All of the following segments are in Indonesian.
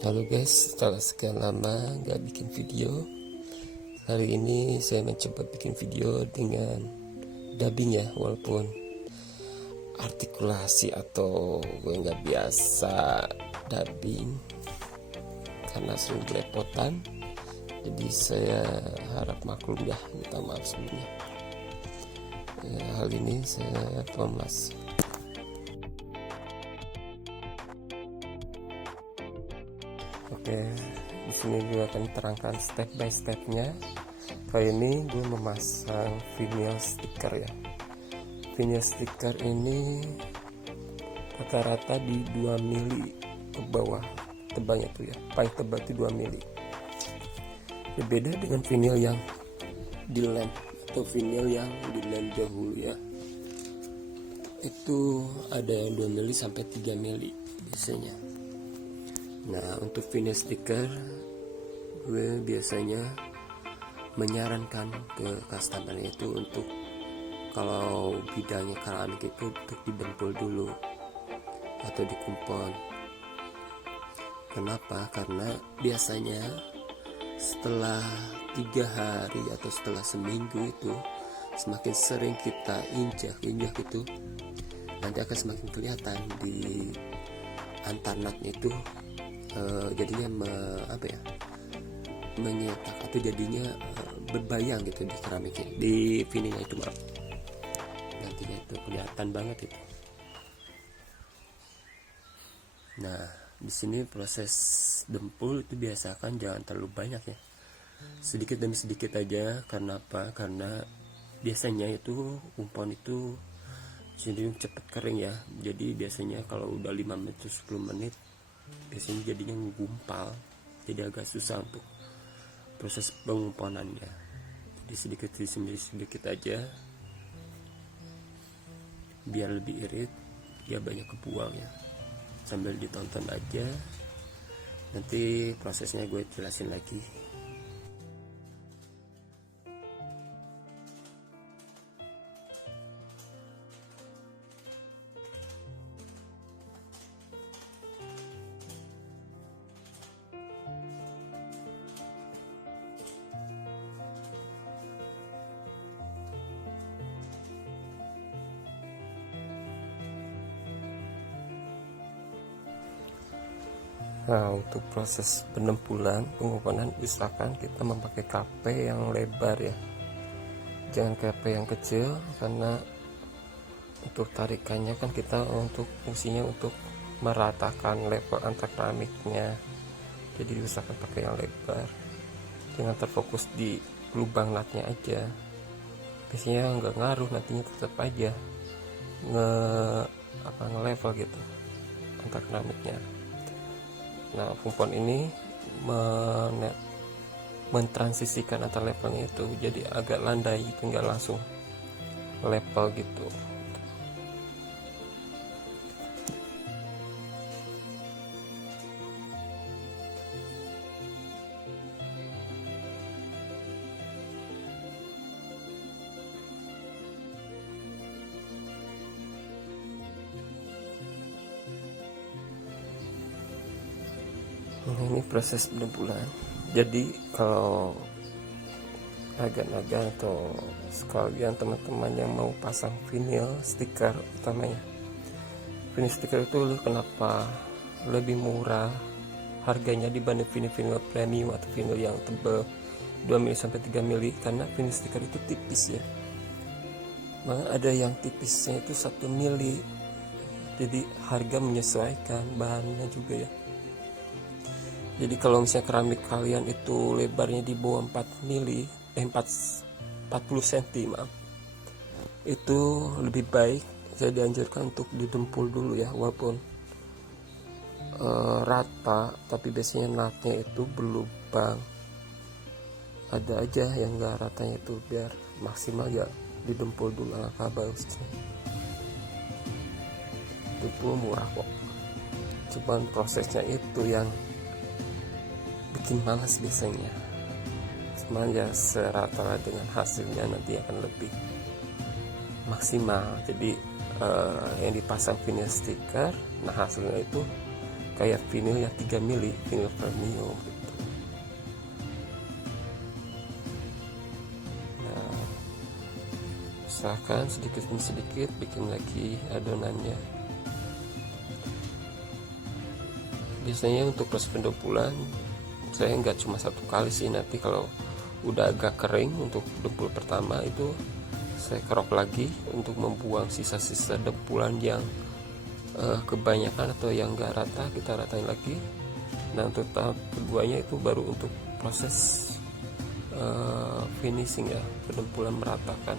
Halo guys, setelah sekian lama gak bikin video, hari ini saya mencoba bikin video dengan dubbing ya, walaupun artikulasi atau gue gak biasa dubbing karena sering belepotan. Jadi saya harap maklum ya, minta maaf sebelumnya. Hal ini saya Thomas. Oke, di sini gue akan terangkan step by stepnya. Kali ini gue memasang vinyl stiker ya. Vinyl stiker ini rata-rata di 2 mili ke bawah tebalnya tuh ya. Paling tebal itu 2 mili. Berbeda dengan vinyl yang di lem atau vinyl yang di lem dahulu ya. Itu ada yang 2 mili sampai 3 mili biasanya. Nah, untuk vinyl stiker gue biasanya menyarankan ke customer itu untuk kalau bidangnya keramik itu untuk didempul dulu atau dikumpon. Kenapa? Karena biasanya setelah 3 hari atau setelah seminggu itu semakin sering kita injak itu nanti akan semakin kelihatan di antar natnya itu jadinya menyetak atau jadinya berbayang gitu di keramiknya, di vinilnya itu maaf. Nantinya itu kelihatan banget itu. Nah, di sini proses dempul itu biasakan jangan terlalu banyak ya, sedikit demi sedikit aja. Karena apa? Karena biasanya itu kumpon itu cenderung cepat kering ya. Jadi biasanya kalau udah 5 menit 10 menit biasanya jadinya gumpal, jadi agak susah untuk proses pengumponannya. Jadi sedikit aja biar lebih irit, ya banyak kebuang ya. Sambil ditonton aja, nanti prosesnya gue jelasin lagi. Nah, untuk proses penempulan pengumponan usahakan kita memakai KP yang lebar ya, jangan KP yang kecil, karena untuk tarikannya kan kita untuk fungsinya untuk meratakan level antar keramiknya. Jadi usahakan pakai yang lebar, jangan terfokus di lubang natnya aja. Biasanya nggak ngaruh, nantinya tetap aja nge-level gitu antar keramiknya. Nah, kumpon ini mentransisikan antar levelnya itu jadi agak landai gitu, nggak langsung level gitu. Nah, ini proses penempulan. Jadi kalau agan-agan atau sekalian teman-teman yang mau pasang vinyl stiker, utamanya vinyl stiker itu kenapa lebih murah harganya dibanding vinyl premium atau vinyl yang tebal 2 mili sampai 3 mili, karena vinyl stiker itu tipis ya. Malah ada yang tipisnya itu 1 mili. Jadi harga menyesuaikan bahannya juga ya. Jadi kalau misalnya keramik kalian itu lebarnya di bawah 4 mili, 40 cm, itu lebih baik saya dianjurkan untuk didempul dulu ya, walaupun rata, tapi biasanya natnya itu berlubang. Ada aja yang enggak ratanya itu, biar maksimal ya didempul dulu, alangkah bagusnya. Dempul murah kok, cuman prosesnya itu yang bikin malas biasanya. Cuman ya serata dengan hasilnya nanti akan lebih maksimal. Jadi yang dipasang vinyl stiker, nah hasilnya itu kayak vinil yang 3 mili, vinil premium gitu. Nah, usahakan sedikit demi sedikit bikin lagi adonannya. Biasanya untuk proses pendempulan saya nggak cuma satu kali sih, nanti kalau udah agak kering untuk dempul pertama itu saya kerok lagi untuk membuang sisa-sisa dempulan yang kebanyakan atau yang nggak rata, kita ratain lagi. Nah, untuk tahap keduanya itu baru untuk proses finishing ya, pendempulan meratakan.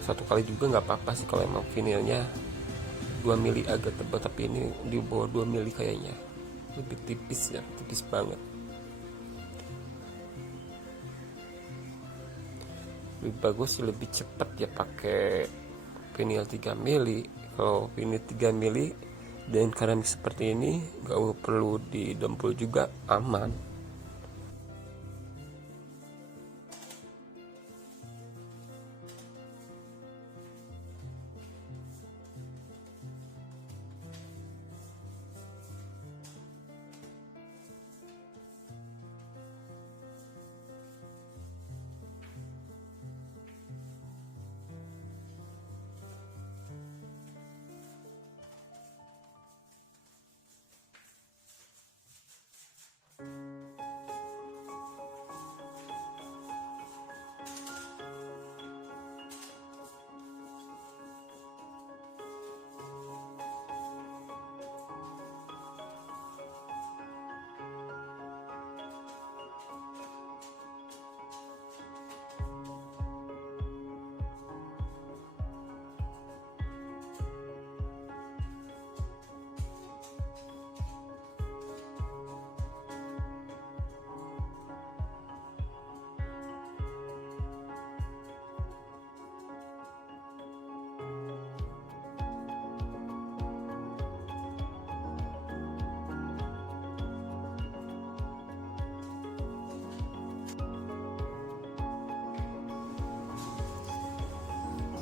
Satu kali juga nggak apa-apa sih kalau emang vinilnya 2 mili agak tebal, tapi ini di bawah 2 mili kayaknya, lebih tipis ya, tipis banget. Lebih bagus, lebih cepat ya pakai vinil 3 mili. Kalau vinil 3 mili dan keramik seperti ini nggak perlu didempul juga, aman.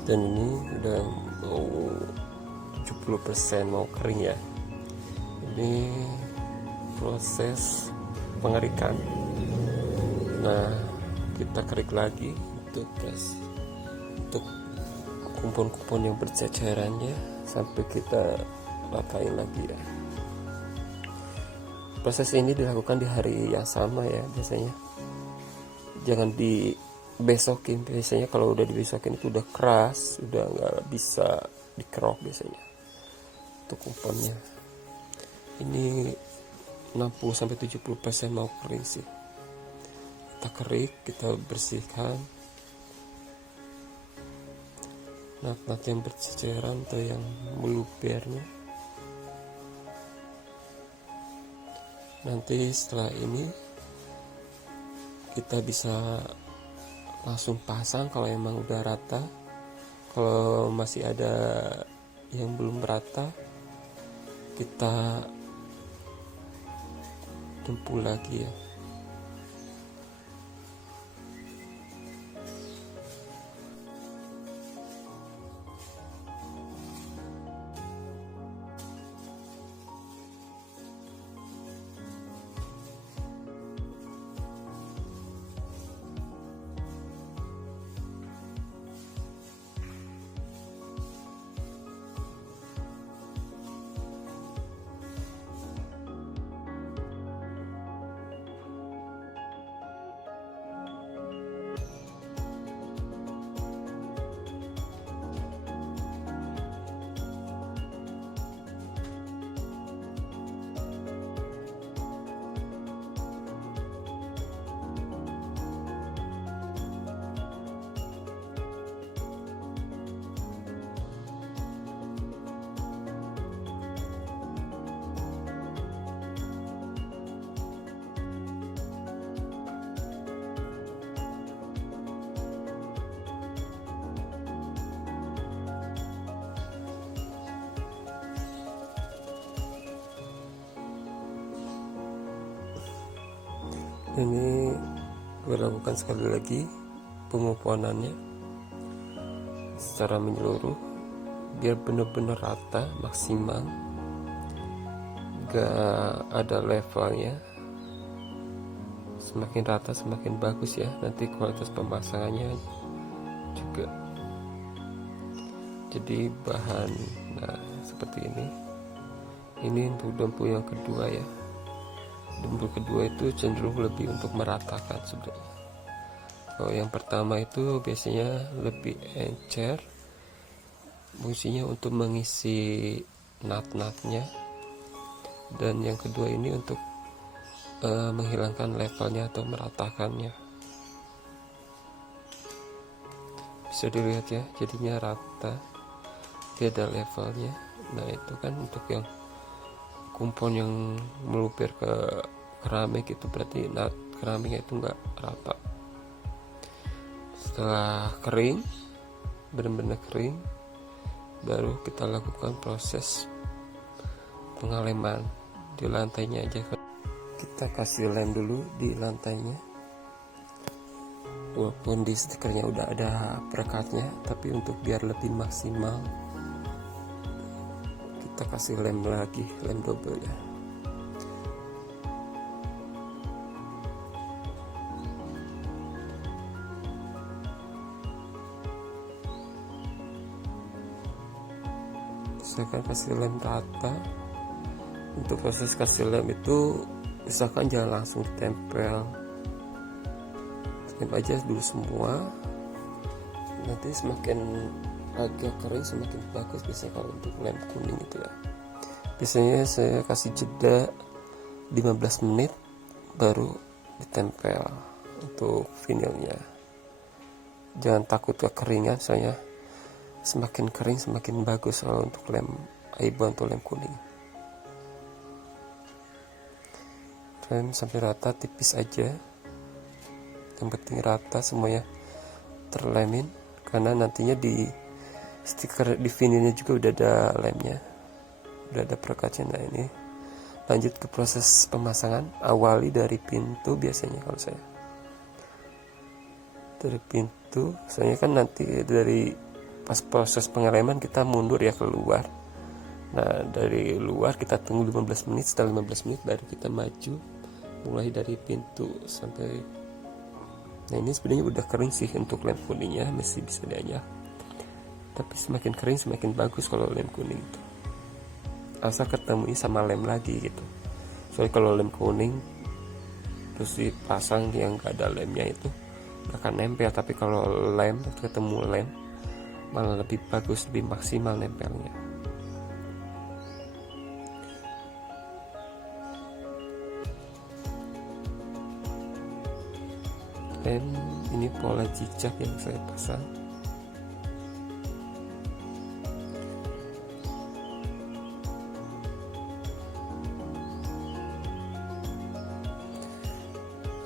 Dan ini udah mau 70% mau kering ya. Ini proses pengerikan. Nah, kita kerik lagi untuk kumpul-kumpul yang bercecerannya sampai kita ratain lagi ya. Proses ini dilakukan di hari yang sama ya biasanya. Jangan dibesokin, biasanya kalau udah dibesokin itu udah keras, udah nggak bisa dikerok biasanya untuk kumpulnya. Ini 60-70% mau kering sih. Kita kerik, kita bersihkan nat-nat yang berceceran atau yang melubernya. Nanti setelah ini kita bisa langsung pasang kalau emang udah rata. Kalau masih ada yang belum rata, kita tempul lagi ya. Ini gue lakukan sekali lagi penguponannya secara menyeluruh biar benar-benar rata maksimal. juga ada levelnya, semakin rata semakin bagus ya nanti kualitas pemasangannya juga. Jadi bahan, nah seperti ini untuk dempul yang kedua ya. Dempul kedua itu cenderung lebih untuk meratakan sebenarnya. Kalau yang pertama itu biasanya lebih encer, fungsinya untuk mengisi nut-nutnya, dan yang kedua ini untuk menghilangkan levelnya atau meratakannya. Bisa dilihat ya, jadinya rata, dia ada levelnya. Nah itu kan untuk yang kumpul yang melupir ke keramik itu berarti nut keramiknya itu enggak rata. Setelah kering, benar-benar kering, baru kita lakukan proses pengaleman di lantainya aja. Kita kasih lem dulu di lantainya, walaupun di stikernya udah ada perekatnya, tapi untuk biar lebih maksimal kita kasih lem lagi, lem double ya. Saya akan kasih lem rata. Untuk proses kasih lem itu misalkan jangan langsung ditempel, lem aja dulu semua, nanti semakin agak kering semakin bagus. Biasanya kalau untuk lem kuning itu ya, biasanya saya kasih jeda 15 menit baru ditempel untuk vinilnya. Jangan takut kekeringan, soalnya semakin kering semakin bagus kalau untuk lem Aibon atau lem kuning. Lem sampai rata, tipis aja, yang penting rata semuanya terlemin, karena nantinya di stiker di vinilnya juga udah ada lemnya, udah ada perekatnya. Nah ini lanjut ke proses pemasangan. Awali dari pintu biasanya kalau saya, dari pintu, soalnya kan nanti dari pas proses pengeleman kita mundur ya keluar. Nah dari luar kita tunggu 15 menit, setelah 15 menit baru kita maju, mulai dari pintu sampai. Nah ini sebenarnya udah kering sih untuk lem kuningnya, masih bisa diajak, tapi semakin kering semakin bagus kalau lem kuning itu, asal ketemunya sama lem lagi gitu. Soalnya kalau lem kuning terus dipasang yang gak ada lemnya itu gak akan nempel, tapi kalau lem ketemu lem malah lebih bagus, lebih maksimal nempelnya. Dan ini pola cicak yang saya pasang.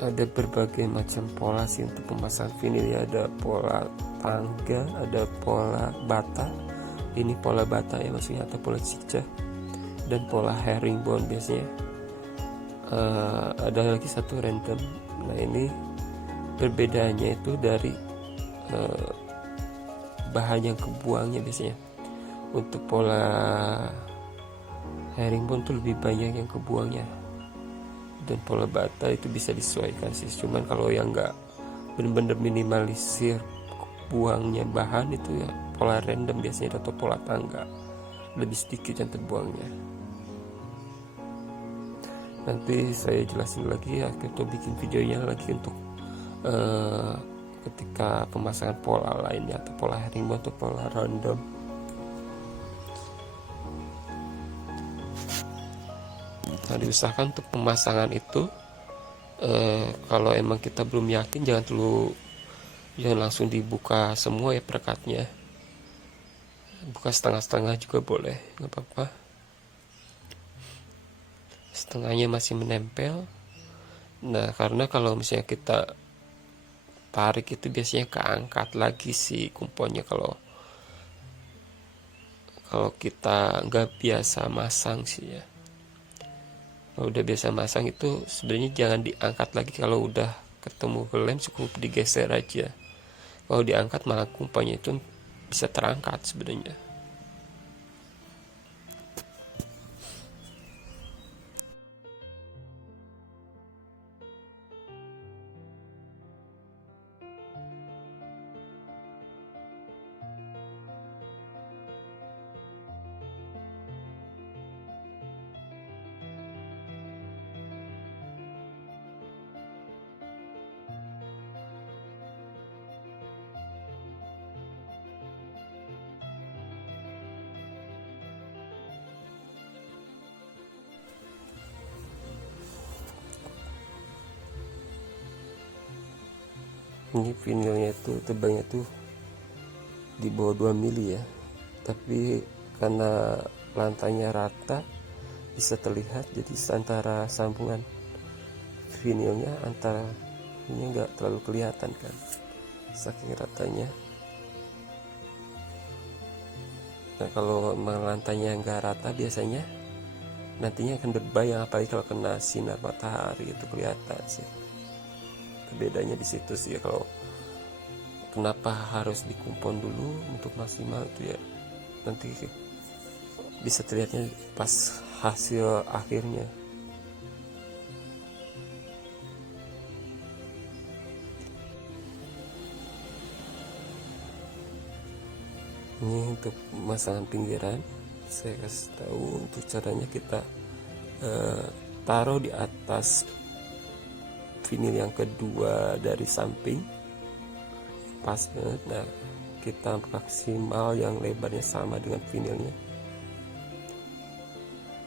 Ada berbagai macam pola sih untuk pemasangan vinil ya. Ada pola tangga, ada pola bata. Ini pola bata ya maksudnya, atau pola cicak, dan pola herringbone biasanya. Ada lagi satu random. Nah ini perbedaannya itu dari bahan yang kebuangnya biasanya. Untuk pola herringbone tuh lebih banyak yang kebuangnya, dan pola bata itu bisa disesuaikan sih. Cuman kalau yang nggak bener-bener minimalisir buangnya bahan itu ya pola random biasanya, atau pola tangga, lebih sedikit yang terbuangnya. Nanti saya jelasin lagi ya, kita bikin videonya lagi untuk ketika pemasangan pola lainnya, atau pola herringbone atau pola random. Nah diusahakan untuk pemasangan itu kalau emang kita belum yakin jangan langsung dibuka semua ya perekatnya, buka setengah-setengah juga boleh, nggak apa-apa. Setengahnya masih menempel. Nah karena kalau misalnya kita tarik itu biasanya keangkat lagi si kumponnya kalau kita nggak biasa masang sih ya. Kalau udah biasa masang itu sebenarnya jangan diangkat lagi. Kalau udah ketemu ke lem cukup digeser aja. Kalau diangkat malah kumponnya itu bisa terangkat sebenarnya. Ini vinilnya itu tebalnya tuh di bawah 2 mili ya, tapi karena lantainya rata bisa terlihat, jadi antara sambungan vinilnya antara ini enggak terlalu kelihatan kan, saking ratanya. Nah kalau memang lantainya enggak rata, biasanya nantinya akan berbayang, apalagi kalau kena sinar matahari itu kelihatan sih. Bedanya di situ sih ya. Kalau kenapa harus dikumpon dulu untuk maksimal itu ya, nanti bisa terlihatnya pas hasil akhirnya. Ini untuk pemasangan pinggiran, saya kasih tahu untuk caranya. Kita taruh di atas vinil yang kedua dari samping, pas banget. Nah kita maksimal yang lebarnya sama dengan vinilnya,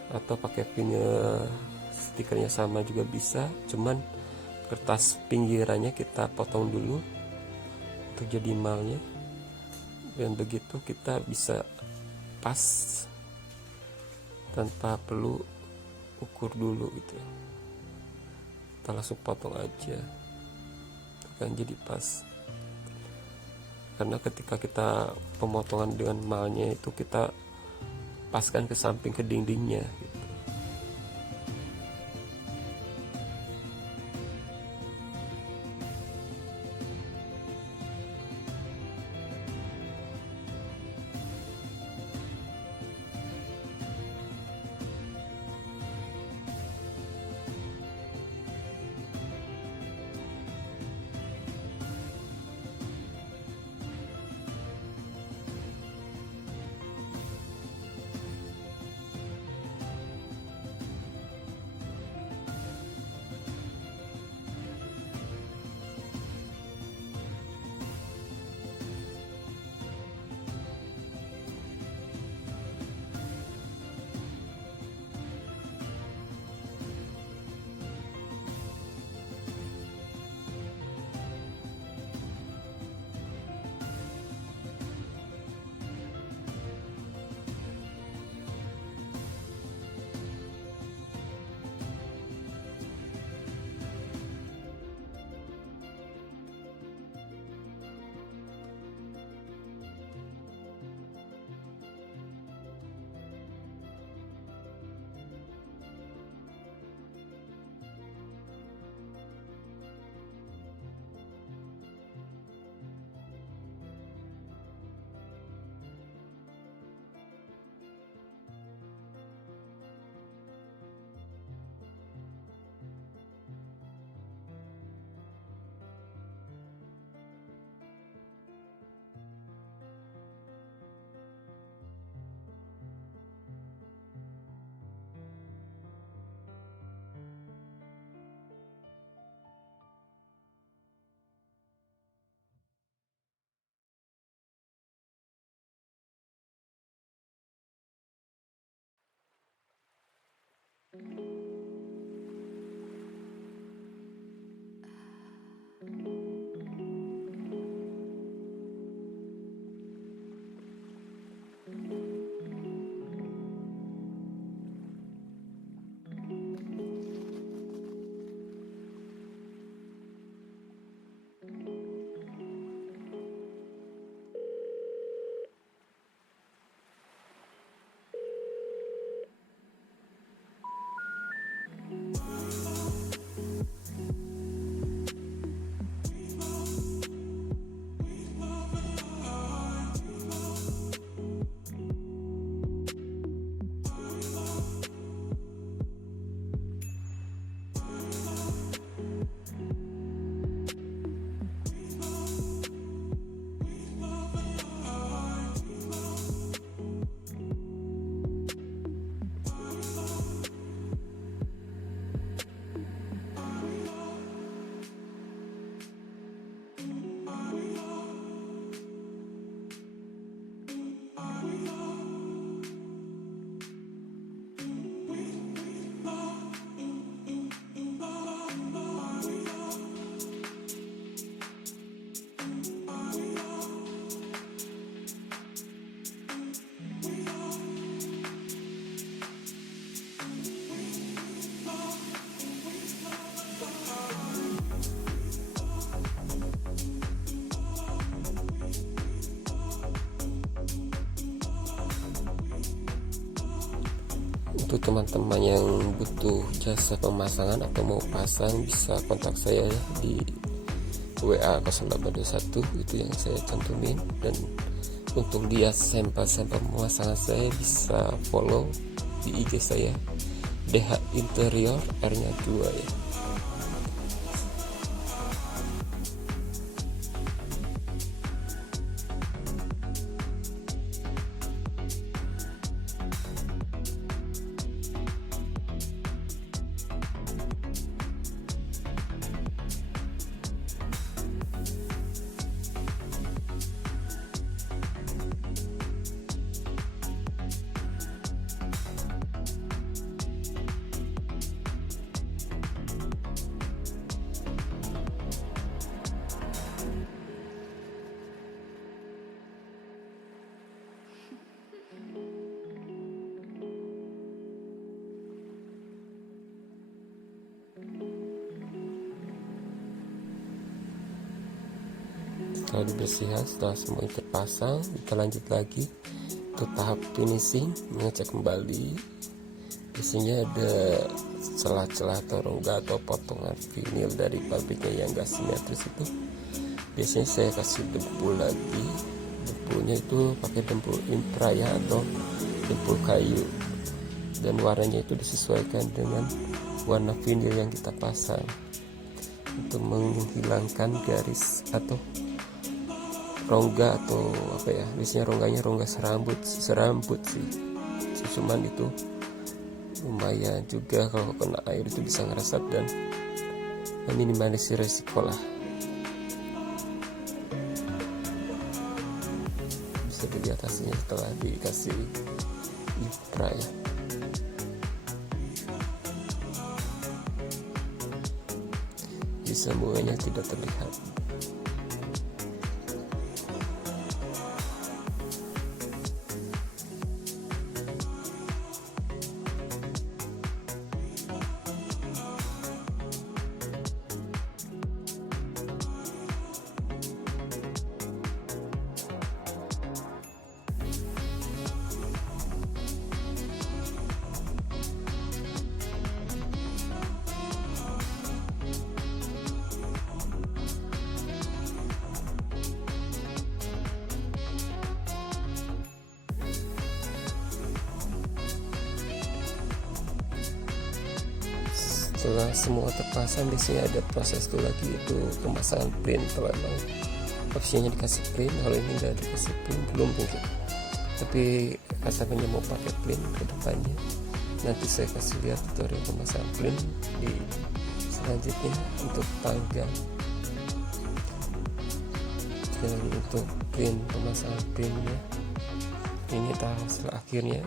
atau pakai vinil stikernya sama juga bisa, cuman kertas pinggirannya kita potong dulu untuk jadi malnya, dan begitu kita bisa pas tanpa perlu ukur dulu gitu, kita langsung potong aja kan jadi pas. Karena ketika kita pemotongan dengan malnya itu kita paskan ke samping, ke dindingnya gitu. Untuk teman-teman yang butuh jasa pemasangan atau mau pasang, bisa kontak saya ya di WA 0821, itu yang saya cantumin. Dan untuk lihat sampel-sampel pemasangan saya, bisa follow di IG saya DH Interior R-nya 2 ya. Setelah dibersihkan, setelah semua terpasang, kita lanjut lagi ke tahap finishing, mengecek kembali. Biasanya ada celah-celah atau rongga atau potongan vinil dari pabriknya yang gak simetris itu. Biasanya saya kasih dempul lagi. Dempulnya itu pakai dempul impra ya, atau dempul kayu, dan warnanya itu disesuaikan dengan warna vinil yang kita pasang untuk menghilangkan garis atau rongga, atau apa ya, biasanya rongganya rongga serambut sih. Cuman itu lumayan juga, kalau kena air itu bisa ngeresap dan meminimalisir resiko lah. Bisa dilihat hasilnya setelah dikasih Impra ya. Di semuanya tidak terlihat. Setelah semua terpasang, biasanya ada proses itu lagi, itu pemasangan print. Kalau emang opsinya dikasih print, kalau ini nggak dikasih print belum mungkin, tapi asalnya mau pakai print ke depannya. Nanti saya kasih lihat tutorial pemasangan print di selanjutnya untuk tangga. Dan untuk print, pemasangan printnya ini hasil akhirnya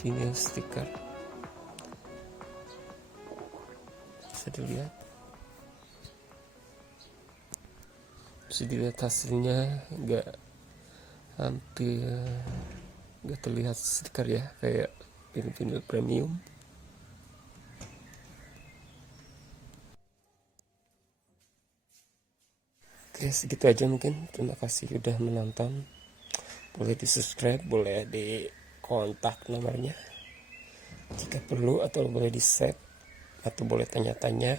vinyl stiker. Bisa dilihat hasilnya, hampir nggak terlihat stiker ya, kayak vinyl premium. Oke, segitu aja mungkin. Terima kasih udah menonton. Boleh di subscribe, boleh di kontak nomornya jika perlu, atau boleh di save, atau boleh tanya-tanya